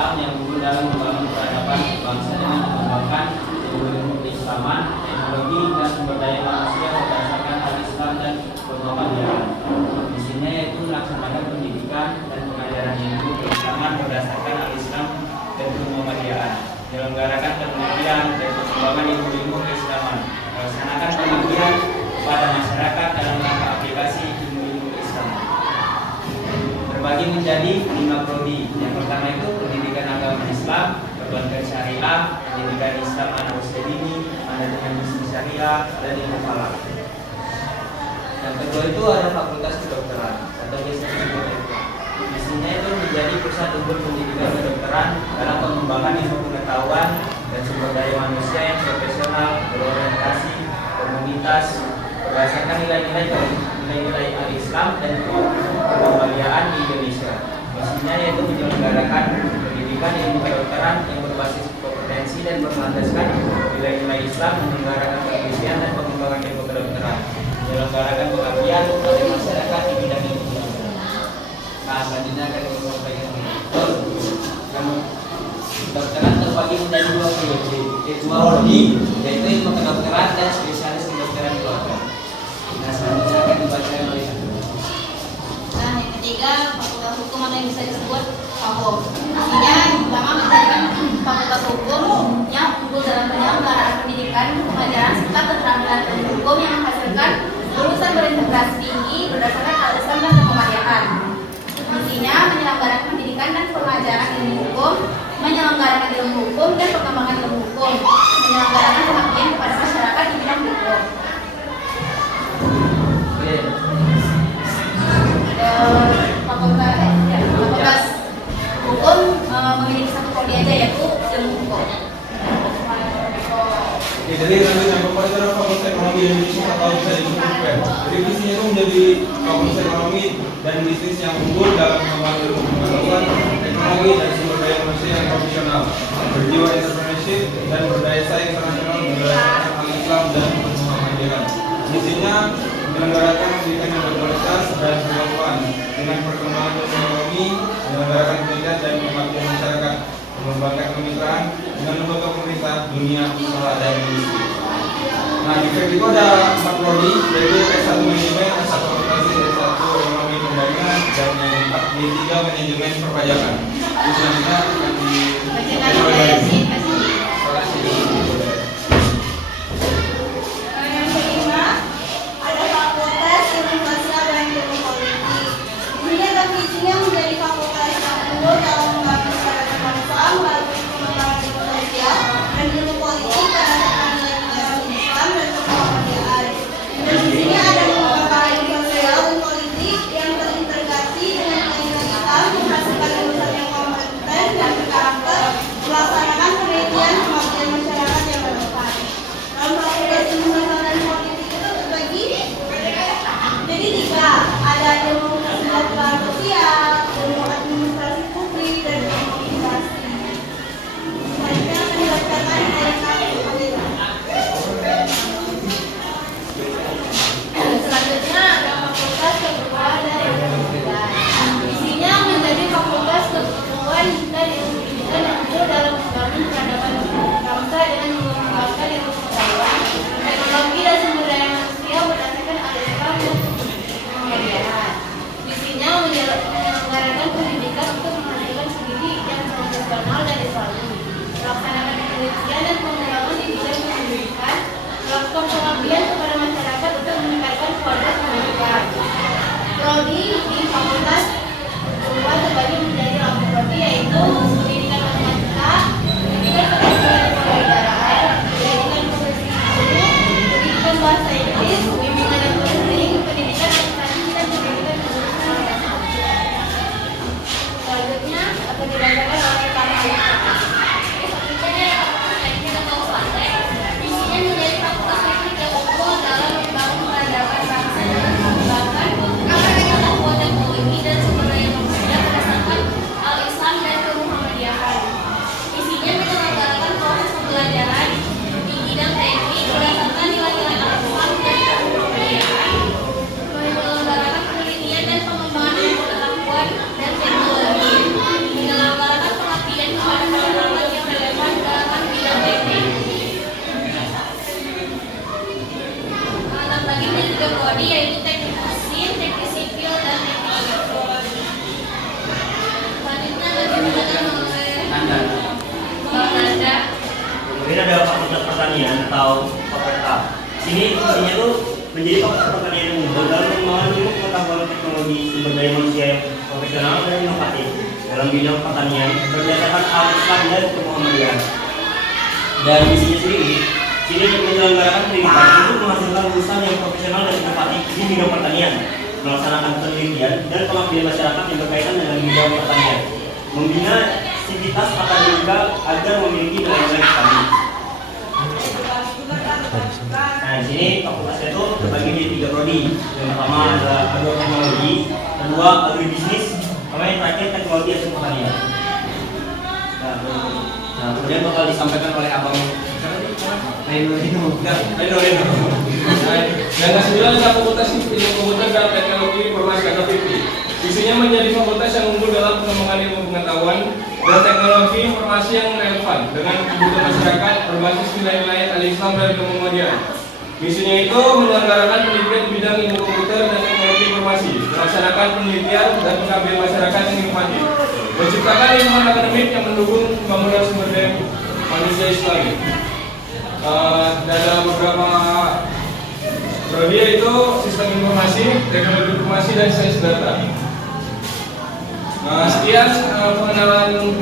Islam yang unggul dalam membangun peradaban bangsa dengan mengembangkan ilmu keislaman, teknologi, dan sumber daya manusia berdasarkan al-Islam dan Muhammadiyah. Misinya yaitu melaksanakan pendidikan dan pengajaran ilmu keislaman berdasarkan al-Islam dan Muhammadiyah, menyelenggarakan penelitian dan pengembangan ilmu keislaman, melaksanakan pengabdian kepada masyarakat dalam rangka aplikasi ilmu keislaman. Terbagi menjadi 5 prodi. Yang pertama itu pendidikan agama Islam, perbankan syariah, pendidikan Islam anak usia dini, manajemen bisnis syariah, dan ilmu falak. Yang kedua itu ada fakultas kedokteran atau biasa disebut FK. Misinya itu menjadi pusat unggul pendidikan kedokteran dalam pengembangan ilmu pengetahuan dan sumber daya manusia yang profesional, berorientasi, komunitas, berdasarkan nilai-nilai al-Islam dan kemuhammadiyaan di Indonesia. Misinya yaitu menyelenggarakan pendidikan ilmu kedokteran yang berbasis kompetensi dan berlandaskan nilai-nilai Islam, menyelenggarakan penelitian dan pengembangan ilmu kedokteran, menyelenggarakan pengabdian kepada masyarakat di bidang ilmu kedokteran. Nah, selanjutnya akan kami sampaikan kedokteran terbagi menjadi 2 prodi, yaitu ilmu kedokteran dan spesialis kedokteran keluarga. Nah, selanjutnya akan dibaca oleh Nah, yang ketiga, fakultas hukum atau yang bisa disebut FAHUM. Isinya yang pertama menjadikan fakultas hukum yang unggul dalam penyelenggaraan pendidikan, pengajaran serta keterampilan ilmu hukum yang menghasilkan lulusan berintegrasi tinggi berdasarkan al-Islam dan Muhammadiyah. Misinya menyelenggarakan pendidikan dan pengajaran ilmu hukum, menyelenggarakan ilmu hukum dan pengembangan ilmu hukum, menyelenggarakan pengabdian kepada masyarakat di bidang hukum. Fakultas hukum memiliki 1 prodi aja, yaitu ilmu hukum. Jadi yang keempat itu adalah fakultas ekonomi dan bisnis atau bisa disebut FEB. Jadi visinya itu menjadi fakultas ekonomi dan bisnis yang unggul dalam mengembangkan ilmu pengetahuan, teknologi, dan sumber daya manusia yang profesional, berjiwa entrepreneurship dan berdaya saing internasional berdasarkan al-Islam dan Muhammadiyah. Misinya menyelenggarakan pendidikan yang berkualitas dan bermanfaat dengan perkembangan teknologi, menyelenggarakan pendidikan dan pengabdian masyarakat, mengembangkan kemitraan dengan lembaga pemerintah, dunia usaha dan industri. Nah, di FEB itu ada 4 prodi, yaitu S1 manajemen, S1 akuntansi, S1 ekonomi pembangunan, dan yang 4 D3 manajemen perpajakan. Terus selanjutnya akan Yang kelima ada fakultas ilmu sosial dan ilmu politik. Ini adalah visinya menjadi fakultas yang unggul dalam membangun peradaban bangsa melalui pengembangan ilmu sosial dan ilmu politik berdasarkan nilai-nilai Islam dan Muhammadiyah. Dan visinya ada mengembangkan ilmu sosial dan politik yang terintegrasi dengan nilai-nilai Islam, menghasilkan lulusan yang kompeten dan berkarakter, melaksanakan penelitian pengabdian masyarakat yang relevan. Dalam fakultas ilmu sosial dan politik itu terbagi jadi 3, ada ilmu kesejahteraan sosial, ilmu administrasi publik, dan ilmu komunikasi. Selanjutnya akan dibacakan oleh Kak Fadila. Selanjutnya ada fakultas keguruan dan ilmu pendidikan. Isinya menjadi fakultas keguruan dan ilmu pendidikan yang unggul dalam membangun peradaban bangsa dengan mengembangkan ilmu pengetahuan, teknologi dan sumber daya manusia berdasarkan al-Islam dan Muhammadiyah. Isinya menyelenggarakan pendidikan untuk menghasilkan pendidik yang profesional dan islami, melaksanakan penelitian dan pengembangan di bidang pendidikan, melakukan pengabdian kepada masyarakat untuk meningkatkan kualitas pendidikan. Prodi di fakultas keguruan terbagi menjadi 8 prodi, yaitu pendidikan matematika, pendidikan keterampilan kewarganegaraan, pendidikan profesi guru, pendidikan bahasa Inggris, bimbingan dan counseling, pendidikan akuntansi dan pendidikan jurusan. Selanjutnya akan dibacakan oleh Kak Alika. Misinya menjadi fakultas teknik yang unggul dalam membangun peradaban bangsa dan mengembangkan atau PPK. Sini isinya tuh menjadi fokus pertanian yang unggul dalam pengembangan ilmu pengetahuan teknologi sumber daya manusia yang profesional dan inovatif dalam bidang pertanian berdasarkan al-Islam dan kemuhammadiyah. Dan misinya sendiri, sini menyelenggarakan pendidikan untuk menghasilkan lulusan yang profesional dan inovatif di bidang pertanian, melaksanakan penelitian dan pengabdian masyarakat yang berkaitan dengan bidang pertanian, membina sivitas akademika agar memiliki nilai-nilai tadi. Nah, di sini fakultasnya itu terbagi di 3 prodi. Yang pertama adalah agroteknologi, kedua agribisnis, sama yang terakhir teknologi hasil pertanian. Nah, kemudian bakal disampaikan oleh Abang Reno. Yang ke-9 adalah Fakultas Ilmu Komputer dan Teknologi Informasi atau FIPI. Visinya menjadi fakultas yang unggul dalam pengembangan ilmu pengetahuan dan teknologi informasi yang relevan dengan kebutuhan masyarakat berbasis nilai-nilai al-Islam dan kemuhammadiyah. Misinya itu menyelenggarakan pendidikan di bidang ilmu komputer dan teknologi informasi, melaksanakan penelitian dan pengabdian masyarakat yang inovatif, menciptakan lingkungan akademik yang mendukung pembangunan sumber daya manusia Islami. Dan dalam beberapa prodi yaitu sistem informasi, teknologi informasi, dan sains data. Sekian pengenalan